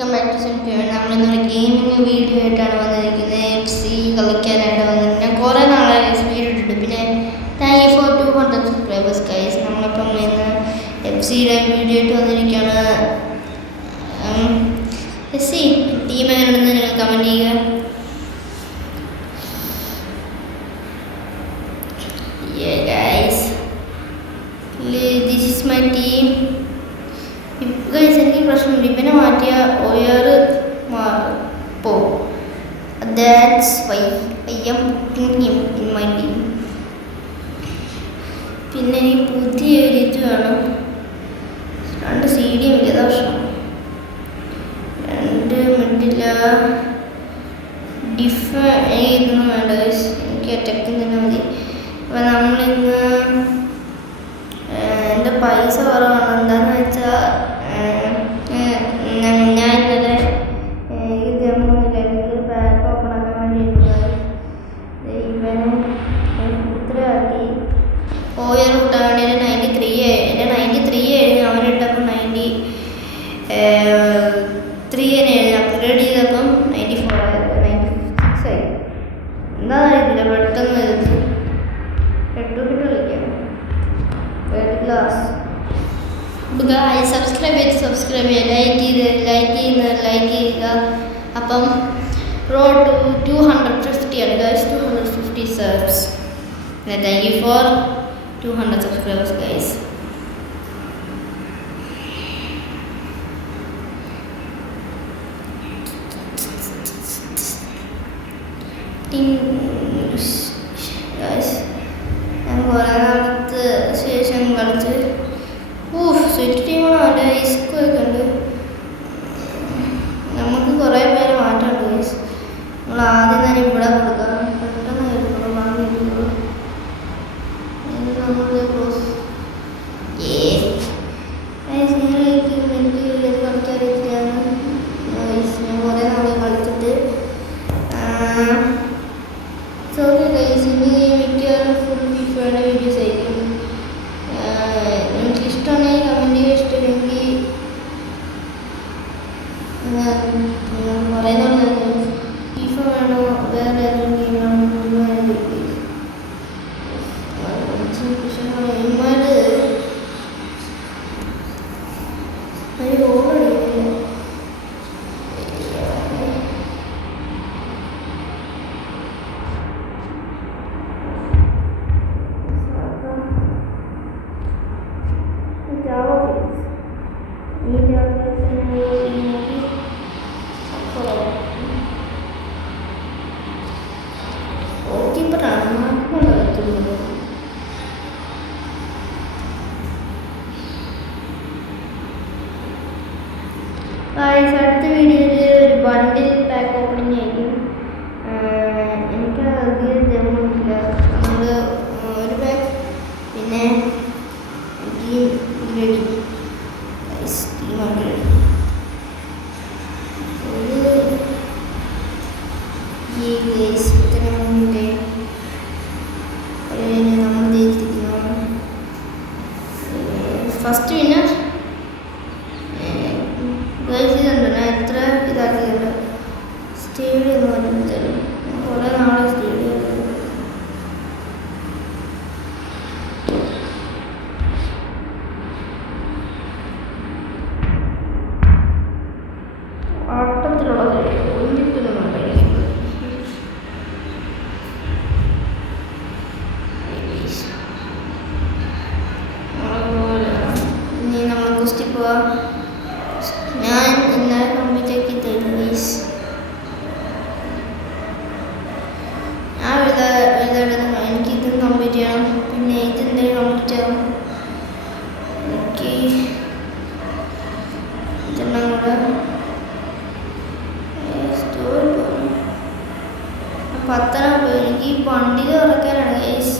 നമ്മളിന്നൊരു gaming video ആയിട്ടാണ് വന്നിരിക്കുന്നത്. FC കളിക്കാനായിട്ട് വന്നിട്ടുണ്ട്. ഞാൻ കുറേ നാളായി വീഡിയോ ഇട്ടിട്ട്. പിന്നെ thank you for 200 subscribers guys. നമ്മളിപ്പം ഇന്ന് FCയുടെ വീഡിയോ ആയിട്ട് വന്നിരിക്കുകയാണ്. FC ടീം എങ്ങനെയാണെന്ന് നിങ്ങൾ കമൻറ്റ് ചെയ്യുക. Guys this is my team. എനിക്ക് പ്രശ്നമുണ്ട്, ഇവനെ മാറ്റിയ ഒയർ പോകും. That's why I'm putting him in my team. പിന്നെ എനിക്ക് പുതിയ എഴുതി വേണം. 2 CD വലിയ പ്രശ്നം. 2 മിനിറ്റില്ല ഇതൊന്നും വേണ്ട, എനിക്ക് അറ്റക്കും തന്നെ മതി. അപ്പം നമ്മളിന്ന് എൻ്റെ പൈസ കുറവാണ്. എന്താണെന്ന് വെച്ചാൽ ഞാൻ ഇന്നലെ ബാഗ് ഓപ്പൺ ആക്കാൻ വേണ്ടിയിരുന്നത് ഇവനെ ഇത്രയാക്കി ഓയർ കിട്ടാൻ വേണ്ടി എൻ്റെ 93 എഴുതി. അവനിട്ടപ്പം 93 തന്നെ എഴുതി. അപ്ഗ്രേഡ് ചെയ്തപ്പം 94 ആയത്, 96 ആയി. എന്താണെന്ന് അറിയത്തില്ല, പെട്ടെന്ന് എഴുതി 8 കളിക്കാം. തേർഡ് ക്ലാസ് സബ്സ്ക്രൈബ് ചെയ്യുക, ലൈക്ക് ചെയ്യുക. അപ്പം റോഡ് ടു 250 ആണ് guys. 250 subs. Thank you for 200 subscribers guys. ഞാൻ കുറേ നാളത്തെ ശേഷം കളിച്ച് സ്വിറ്റ് ടീമാണ്. നല്ല റിസ്ക്കൊക്കെ ഉണ്ട്. നമുക്ക് കുറേ പേര് മാറ്റമുണ്ട് ഗൈസ്. നമ്മൾ ആദ്യം തന്നെ ഇവിടെ കൊടുക്കാം. പെട്ടെന്ന് എടുക്കണം, വാങ്ങിയിരിക്കുള്ളൂ. നമ്മൾ എനിക്ക് കളിക്കാതിരിക്കുകയാണ് ഗൈസ്. ഞാൻ കുറേ നാളെ കളിച്ചിട്ട് സോറി ഗൈസ്. ഇനി മിക്കവാറും ഫുൾ ഫിഫയുടെ വീഡിയോസ് ആയിരിക്കും. നിങ്ങൾക്ക് ഇഷ്ടമാണെങ്കിൽ കമൻറ്റ് ചെയ്യുക, ഇഷ്ടമില്ലെങ്കിൽ കുറേ നാൾ ഫിഫ വേണോ വേറെ ഏതെങ്കിലും ഗെയിം വേണോ അടുത്ത വീഡിയോയിൽ ഒരു ബണ്ടിൽ പാക്ക് ഓപ്പണിങ് ആയിരിക്കും. എനിക്ക് അധികം ജമ്മില്ല. നമ്മൾ ഒരു പാക്ക് പിന്നെ റെഡി നമ്മൾ ജയിച്ചിരിക്കുന്നു. ഫസ്റ്റ് വിന്നർ ഇതുണ്ട്. ഞാൻ എത്ര ഇതാക്കിയിട്ടുണ്ട്. സ്റ്റേഡിയം എന്ന് പറഞ്ഞാൽ കുറേ നാളെ സ്റ്റേഡിയം ആട്ടത്തിലുള്ള ഒന്നിപ്പിനും ഇനി നമ്മൾ കുസ്തി പോവാം. ഞാൻ ഇന്നലെ കംപ്ലീറ്റ് ആക്കി തരും ഗൈസ്. ഞാൻ എനിക്കിതും കംപ്ലീറ്റ് ചെയ്യണം. പിന്നെ ഇതെന്തായാലും കംപ്ലീറ്റ് ചെയ്യണം. എനിക്ക് ഇതെല്ലാം കൂടെ സ്റ്റോറി പോകണം. അപ്പം അത്ര എനിക്ക് വണ്ടിയിൽ ഉറക്കാനാണ് ഗൈസ്.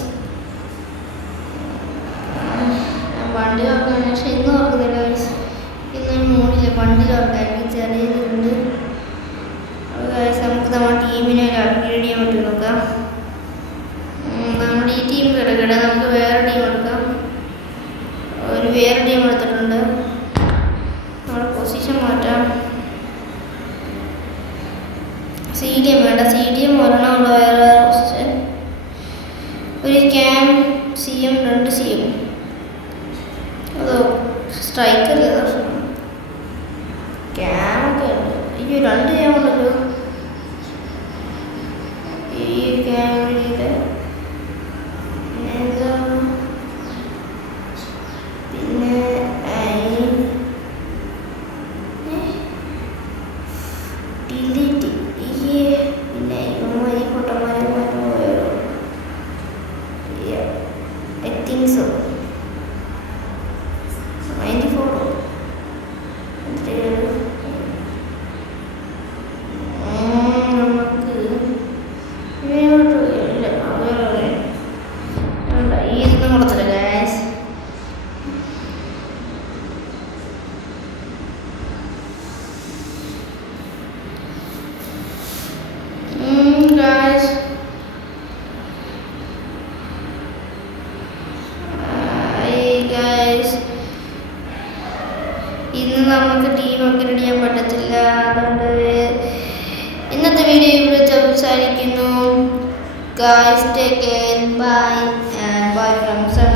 വണ്ടി ഉറക്കാനാണ്, പക്ഷെ ഇന്ന് ഉറക്കുന്നില്ല ഗൈസ്. ഇന്നൊരു മൂടില്ല വണ്ടിയിൽ ഉറക്കാൻ. എനിക്ക് ചെറിയതുണ്ട്. നമുക്ക് നമ്മുടെ ടീമിനെ ഒരു അപ്ഗ്രേഡ് ചെയ്യാൻ പറ്റും നോക്കാം. നമ്മുടെ ഈ ടീം കിടക്കട്ടെ, നമുക്ക് വേറെ ടീം എടുക്കാം. വേറെ ടീം എടുത്തിട്ടുണ്ട്. നമ്മുടെ പൊസിഷൻ മാറ്റാം. ഒരെണ്ണമുള്ള വേറെ റോസ്റ്റർ, ഒരു ക്യാം CM 2 CM, അതോ സ്ട്രൈക്കർ ക്യാമൊക്കെ ഉണ്ട്. അയ്യോ 2 ക്യാം ഉണ്ടല്ലോ ഈ ക്യാമറയുടെ. പിന്നെ ഡിലീറ്റ് പിന്നെ ഈ പൊട്ടന്മാരെ പോയോ ഐ തിങ്ക് സോ 94 നമുക്ക് ഇതൊന്നും കൊടുത്തില്ല ഗായ്സ്. ഗായ്സ് ഗായ്സ് ഇന്ന് നമുക്ക് ടീമൊക്കെ റെഡി ചെയ്യാൻ പറ്റത്തില്ല. അതുകൊണ്ട് ഇന്നത്തെ വീഡിയോ ഇവിടെ സംസാരിക്കുന്നു. Guys take care, bye and bye from sun.